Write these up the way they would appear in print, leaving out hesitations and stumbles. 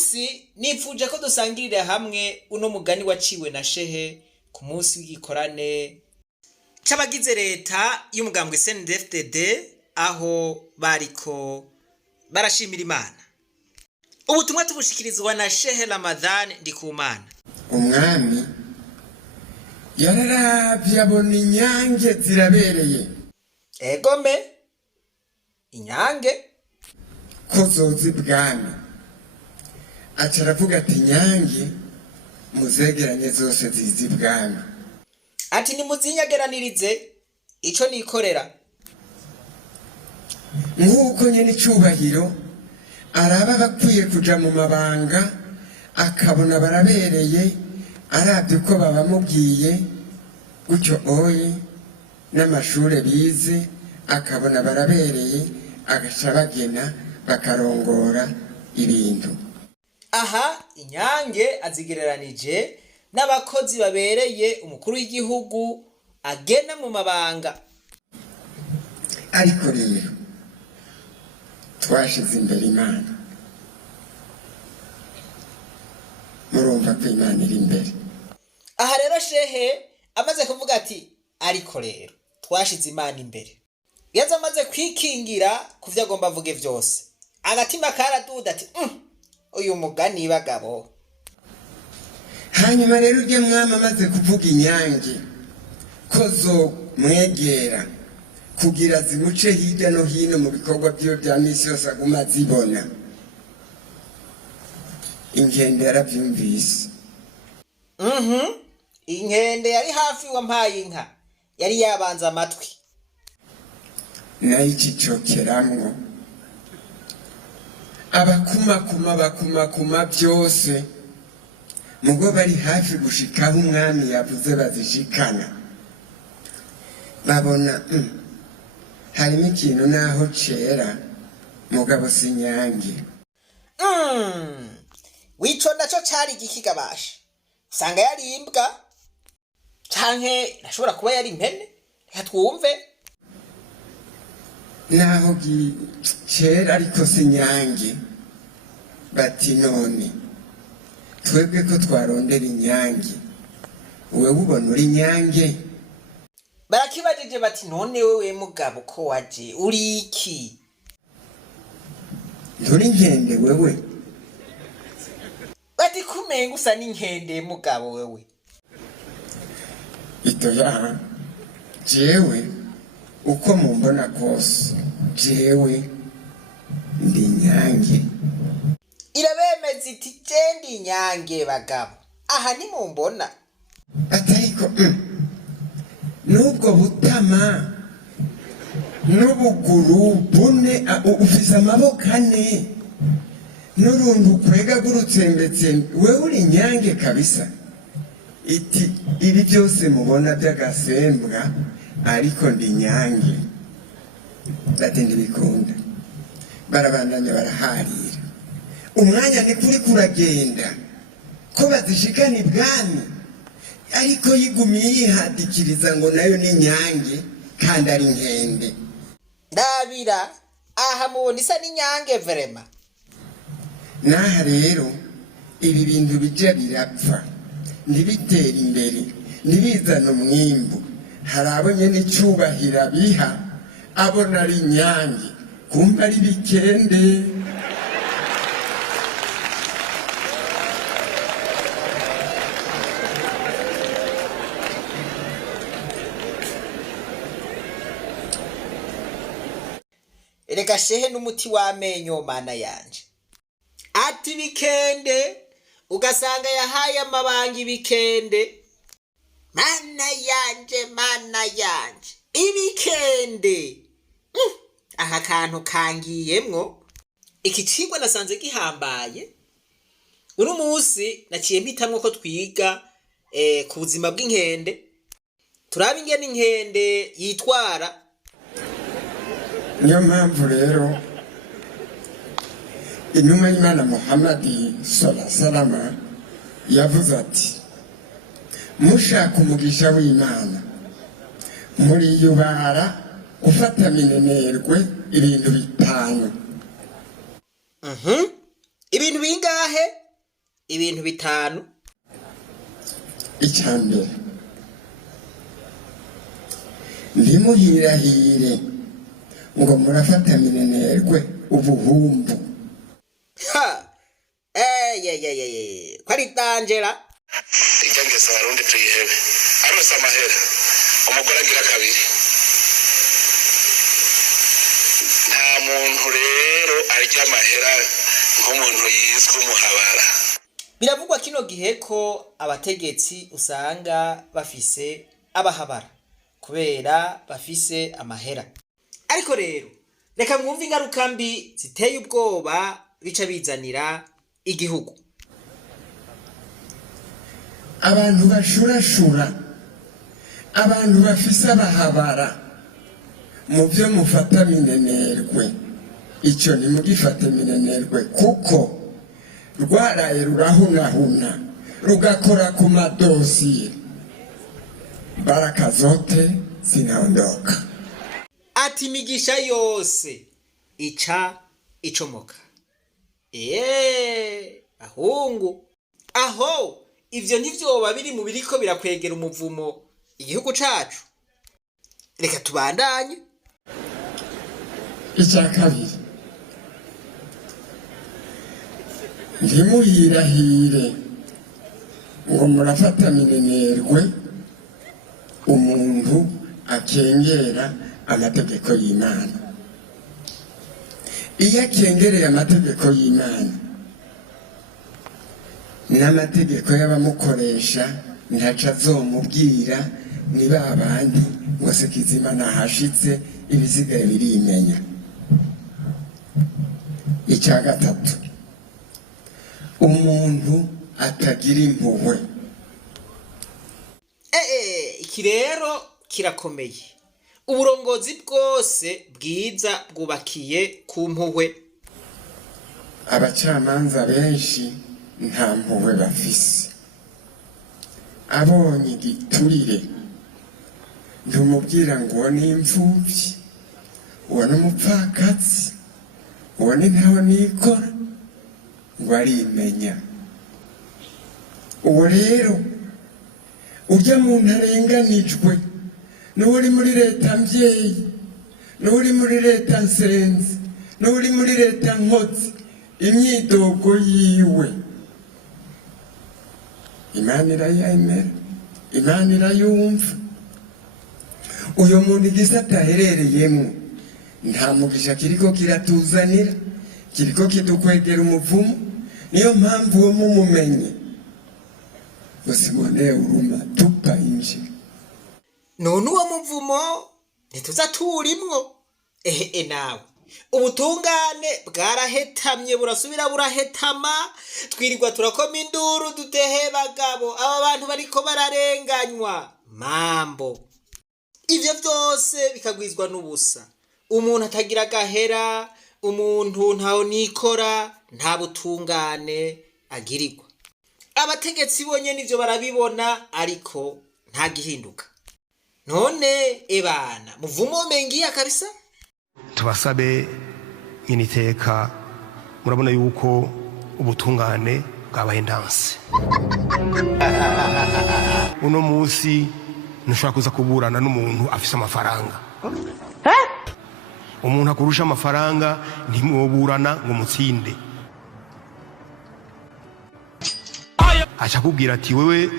munsi nipfuje ko dusangirira hamwe uno mugani waciwe na shehe ku munsi w'igikorane c'abagize leta y'umugambwe CNDD-FDD aho bariko barashimira Imana. Ubutumwa tubushikirizwa na Shehe Ramadhan Ndikumana. Umwami yararavye abona inyange zirabereye. Egome inyange ko zoza ibwami. Aca aravuga ati inyange muzegeranye zose zizi ibwami. Ati nimuzinyageranirize ico nikorera. Nk'uko nyene icubahiro araba bakwiye kuja mu mabanga akabona barabereye aravye uko babamubwiye gutyo oye n'amashure bize akabona barabereye agaca bagena bakarongora ibintu. Aha inyange azigereranije n'abakozi babereye umukuru w'igihugu agena mu mabanga. Ariko rero twashize imbere Imana. Murumva ko Imana iri imbere. Aha rero shehe amaze kuvuga ati ariko rero twashize Imana imbere, yaza amaze kwikingira kuvyo agomba avuge vyose, agatima karaduda ati uyu mugani bagabo. Hanyuma rero uje mwama amaze kuvuga inyange ko zo mwegera kugira zimuce hirya no hino mu bikorwa byo bya misi yose aguma zibona. Inkende yaravyumvise. Inkende yari hafi wampaye inka yari yabanza amatwi. Nayo ikicokeramwo abakumakuma byose mugo bari hafi gushikaho umwami yavuze bazishikana. Babona harimo ikintu naho cera mugabo sinyange. Wico naco cari igikigabasha, usanga yari imbwa canke nashobora kuba yari impene. Reka twumve. Naho cera ariko sinyange. Bati none twebwe ko twarondera inyange wewe ubona uri inyange? Barakibajije bati none wewe mugabo ko waje uri iki? Nturi inkende wewe? Bati kumenga usa n'inkende mugabo wewe. Itoya jewe uko mumbona kose jewe ndi inyange. Irabemeza iti jendi inyange bagabo. Aha ni mumbona. Atariko nubwo butama n'ubuguru bune ufise amaboko ane n'urundu kwega gurutsembetse wewe uri inyange kabisa. Iti ibi byose mubona by'agasembwa ariko ndi inyange. Bati ndibikunda. Barabandanya baraharira. Umwanya ni kuri kuragenda ko bazishikana ibwami ariko yigumiye yihadikiriza ngo nayo ni inyange kandi ari inkende. Ndabira aha mubona isa n'inyange vrema. Naha rero ibi bintu bija birapfa ntibitera imbere ntibizana umwimbu. Hari abo nyene icubahira biha abona ari inyange kumva ari bikende. Erega shehe n'umuti w'amenyo mana yanje. Ati bikende ugasanga yahaye amabanga ibikende. Mana yanje ibikende. Aha kantu kangiyemwo. Iki cigwa nasanze gihambaye. Uno munsi naciye mpitamwo ko twiga ku buzima bw'inkende. Turaba ingene inkende yitwara. Niyo mpamvu rero intumwa y'Imana Muhammadi salama yavuze ati mushaka umugisha w'Imana muriyubara ufata minenerwe ibintu bitanu. Ibintu bingahe? bingahe? Ibintu bitanu. Icyambere, ntimuhirahire ngo murafata minenerwe ubuhumbu. Ha! Kwari danjera. Icyangeza Abarundi tuyihebe. Arose amahera. Umugore agira kabiri. Nta muntu rero arya amahera nk'umuntu yizwe umuhabara. Biravugwa kino gihe ko abategetsi usanga bafise abahabara kubera bafise amahera. Ariko rero reka mwumve ingaruka mbi ziteye ubwoba bica bizanira igihugu. Abantu bashurashura, abantu bafise abahabara, mu byo mufata minenerwe, icyo ntimugifate minenerwe kuko rwaraye rurahunahuna rugakora ku madosiye. Baraka zote zinaondoka. Ati imigisha yose ica icomoka. Ahungu. Aho ivyo ntivyoba biri mu biriko birakwegera umuvumo igihugu cacu. Reka tubandanye. Icya kabiri, ntimuhirahire ngo murafata minenerwe umuntu akengera amategeko y'Imana. Iyo akengereye amategeko y'Imana n'amategeko y'abamukoresha ntaco azomubwira, ni babandi ngo se kizima nahashitse ibisigaye birimenya. Icya gatatu, umuntu atagira impuhwe. Iki rero kirakomeye. Uburongozi bwose bwiza bwubakiye ku mpuhwe. Abacamanza benshi nta mpuhwe bafise. Abonye igiturire ntumubwira ngo uwo ni imfuvyi, uwo ni umupfakazi, uwo ni ntaho nikora, ngo arimenya. Uwo rero urya muntu arenganijwe, n'uri muri leta mvyeyi, n'uri muri leta nsenzi, n'uri muri leta nkozi, imyidogo yiwe Imana irayemera, Imana irayumva. Uyo muntu igisata aherereyemo nta mugisha kiriko kiratuzanira, kiriko kidukwegera umuvumo. Niyo mpamvu uwo mumumenye usimone uruma tupa inje. None uwo muvumo ntituza turimwo. Nawe ubutungane bwarahetamye burasubira burahetama, twirirwa turakoma induru dutehe bagabo, aba bantu bariko bararenganywa mambo. Ivyo vyose bikagwizwa n'ubusa. Umuntu atagira gahera, umuntu ntaho nikora, nta butungane agirirwa. Abategetsi bonye nivyo barabibona ariko nta gihinduka. None ebana muvumo mengiya kabisa. Tubasabe initeka, murabona yuko ubutungane bwabaye ndanse. Uno munsi ntushobora kuza kuburana n'umuntu afise amafaranga. Umuntu akurusha amafaranga ntimwoburana ngo mutsinde. Acha kubwira ati wewe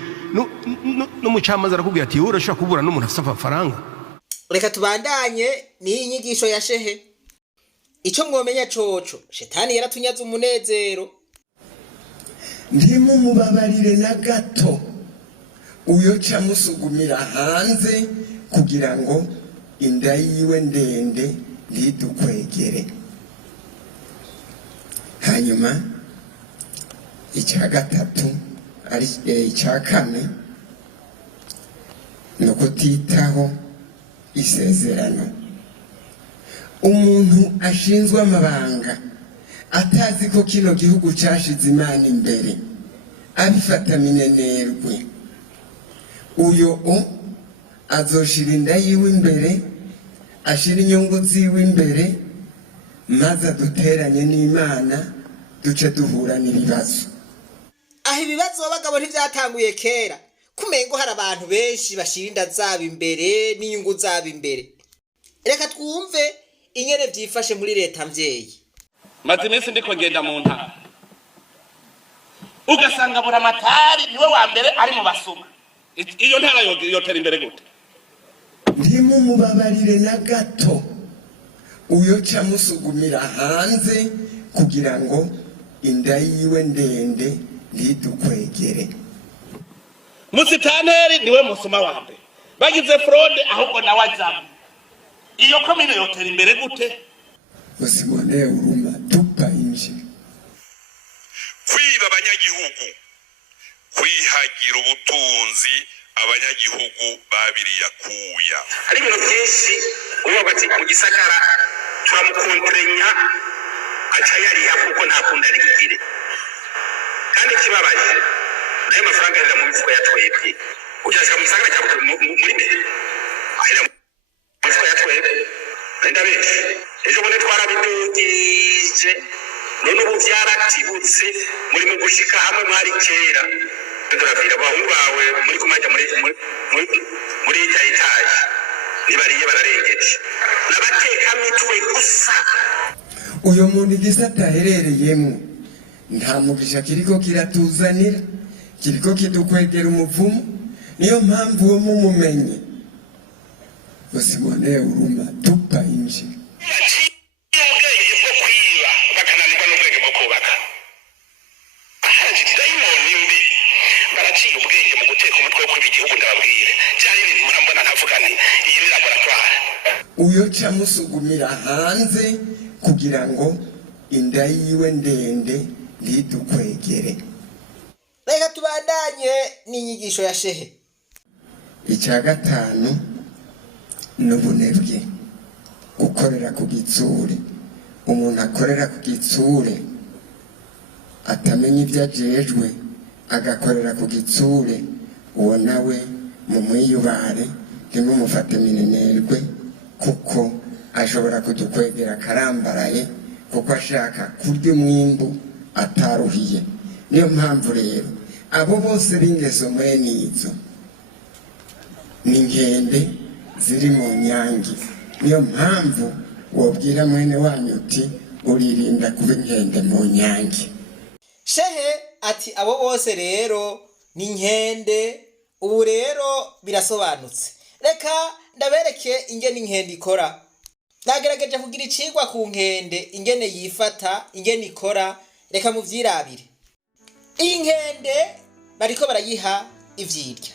no mucamaza arakubwira ati wewe urashobora kuburana n'umuntu afise amafaranga. Reka tubandanye ni inyigisho ya shehe. Ico mwomenya coco, shetani yaratunyaza umunezero. Ntimumubabarire na gato uyo camusugumira hanze kugira ngo inda yiwe ndende ntidukwegere. Hanyuma icya gatatu ari icya kane no kutitaho isezerano. Umuntu ashinzwe amabanga atazi ko kino gihugu cashize Imana imbere, abifata minenerwe, uyo azoshira inda yiwe imbere, ashira inyungu ziwe imbere, maze aduteranye n'Imana duce duhura n'ibibazo. aho ibibazo abagabo ntivyatanguye kera kumengo hari abantu benshi bashira inda zabo imbere n'inyungu zabo imbere. Reka twumve ingene vyifashe muri leta mvyeyi. maze iminsi ndiko ngenda mu ntara ugasanga buramatari niwe wa mbere ari mu basuma. Iyo ntara yotera imbere gute? Ntimumubabarire na gato uyo camusugumira hanze kugira ngo inda yiwe ndende ntidukwegere. Musitanteri niwe musuma wa mbere bagize fraude ahubwo nawe azamu. Iyo komine yotera imbere gute? Usimone uruma tupa inje kwiba abanyagihugu kwihagira ubutunzi abanyagihugu babiriya kuya. Hari ibintu byinshi uvuga ati mu gisagara turamukontrenya aca yariha kuko nta kundi ari bugire. Kandi kibabaye nayo mafaranga yenda mu mifuko yatwebwe ujyashika mu gisagara cya muri mbere ahera mu mifuko yatwebwe nenda benshi ejo bundi twarabidugije none ubu vyaratibutse muri mu gushika hamwe mwari kera turavira abahungu bawe muri kumajya muri itaje nibariye bararengeje nabateka mitwe gusa. uyo muntu igisata aherereyemo nta mugisha kiriko kiratuzanira kiriko kidukwegera umuvumo. Niyo mpamvu uwo mumumenye Usimone uruma tupa inje ubwenge bwo kwiba bakananirwa n'ubwenge bwo kubaka. Ahanje dayimoni mbi baraciye ubwenge mu guteka umutwe wo kwiba igihugu ndababwire cyari ibintu murambona nkavuga nti iyi ni laboratoire. uyo camusugumira hanze kugira ngo inda yiwe ndende ntidukwegere. Reka tubandanye n'inyigisho ya shehe. Icya gatanu n'ubunebwe gukorera ku gitsure. Umuntu akorera ku gitsure atamenya ibyo ajejwe agakorera ku gitsure, uwo nawe mu mwiyubare ntimumufate minenerwe kuko ashobora kudukwegera karambaraye kuko ashaka kurya umwimbu ataruhiye. Niyo mpamvu rero abo bose b'ingeso mwene izo ni nkende ziri mu nyange. Niyo mpamvu wobwira mwene wanyu uti uririnda kuba inkende mu nyange. Shehe ati abo bose rero ni nkende. Ubu rero birasobanutse. Reka ndabereke ingene inkende ikora. Nagerageje kugira icigwa ku nkende ingene yifata ingene ikora. Reka muvyirabire. Iyi nkende bariko barayiha ivyirya.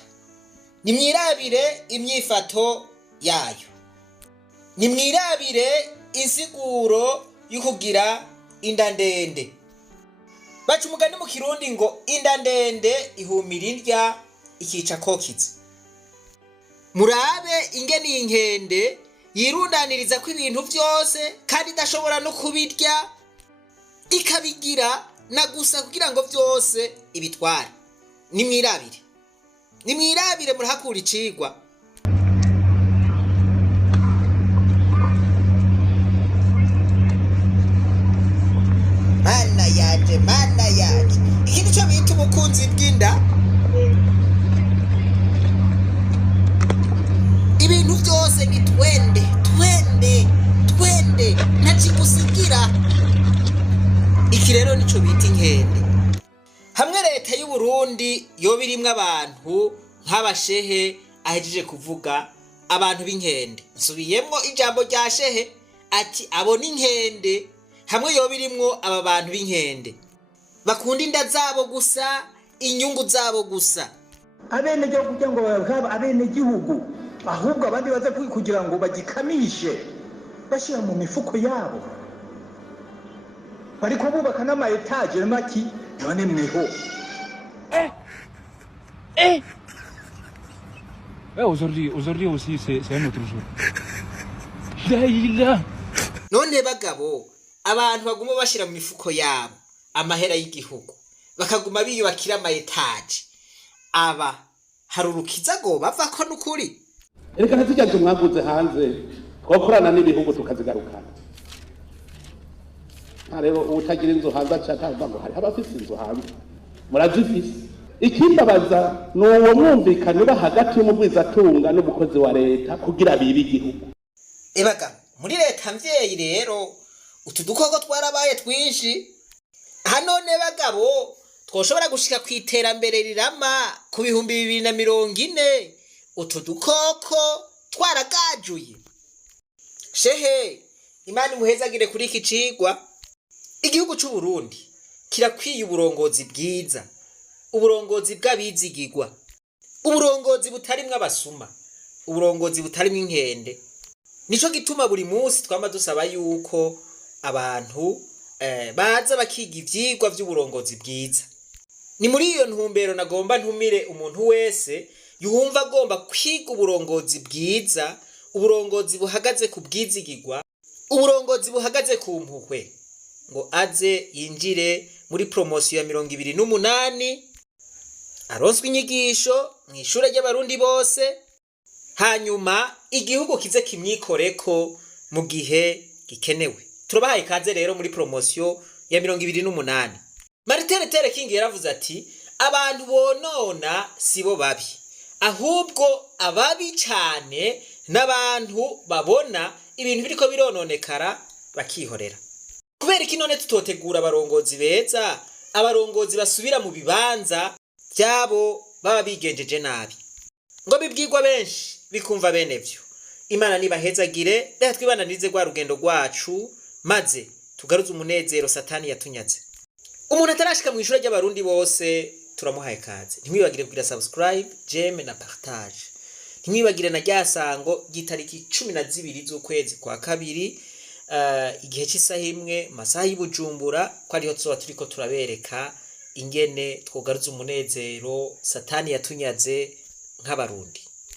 Nimwirabire imyifato yayo. Nimwirabire insiguro y'ukugira inda ndende. Baca umugani mu Kirundi ngo inda ndende ihumira indya ikica kokize. Murabe ingene iyi nkende yirundaniriza ko ibintu byose kandi idashobora no kubirya ikabigira na gusa kugira ngo byose ibitware. Nimwirabire murahakura icigwa. Mana yaje iki nico bita ubukunzi bw'inda. Ibintu byose ni twende ntacigusigira. Iki rero nico bita inkende. Hamwe leta y'u Burundi yo birimwe abantu nk'abashehe ahejeje kuvuga abantu b'inkende. Nsubiyemwo ijambo rya shehe ati abo ni inkende. Hamwe yo birimwo aba bantu b'inkende bakunda inda zabo gusa, inyungu zabo gusa. Abene gihugu kugira ngo bakaba abene gihugu ahubwo abandi baza kugira ngo bagikamishe bashira mu mifuko yabo. Bari kububaka n'ama etage maki none mweho. Aujourd'hui aussi c'est un autre jour. Daïla. None bagabo abantu baguma bashira mu mifuko yabo amahera y'igihugu bakaguma biyubakira ama etage. Aba harurukiza go bavako n'ukuri. Reka natujyaje mwaguze hanze twakorana n'ibihugu tukazigarukana. rero utagira inzu hanze acatanza ngo hari abafise inzu hanze murazifise ikimbabaza ni uwo mwumvikano uba hagati y'umugwizatunga n'umukozi wa leta kugira bibe igihugu. Ebaga muri leta mvyeyi rero utu dukoko twarabaye twinshi hanone bagabo twoshobora gushika kwiterambere rirama ku 2040 utu dukoko twaragajuye. Shehe Imana muhezagire kuri iki cigwa. Igihugu c'u Burundi kirakwiye uburongozi bwiza, uburongozi bw'abizigirwa, uburongozi butarimwe abasuma, uburongozi butarimwe inkende. Nico gituma buri munsi twama dusaba yuko abantu baza bakiga ivyigwa vy'uburongozi bwiza. Ni muri iyo ntumbero nagomba ntumire umuntu wese yumva agomba kwiga uburongozi bwiza, uburongozi buhagaze ku bwizigirwa, uburongozi buhagaze ku mpuhwe, ngo aze yinjire muri promotion ya 28 aronswe inyigisho mw'ishure ry'abarundi bose, hanyuma igihugu kize kimwikoreko mu gihe gikenewe. Turabahaye kaze rero muri promotion ya 28. Martin Luther King yaravuze ati abantu bonona sibo babi, ahubwo ababi cyane n'abantu babona ibintu biriko birononekara bakihorera. Kubera iki none tutotegura abarongozi beza, abarongozi basubira mu bibanza byabo baba bigenjeje nabi, ngo bibwirwa benshi bikumva bene vyo. Imana nibahezagire, reka twibananize rwa rugendo rwacu maze tugaruze umunezero Satani yatunyaze. Umuntu atarashika mu ishure ry'abarundi bose turamuhaye kaze. Ntimwibagire kugira subscribe, j'aime na partage. Ntimwibagire na ryasango gitariki 12 z'ukwezi kwa kabiri igihe cy'isaha imwe masaha y'Ibujumbura ko ariho tuzoba turiko turabereka ingene twogaruza umunezero Satani yatunyaze nk'abarundi.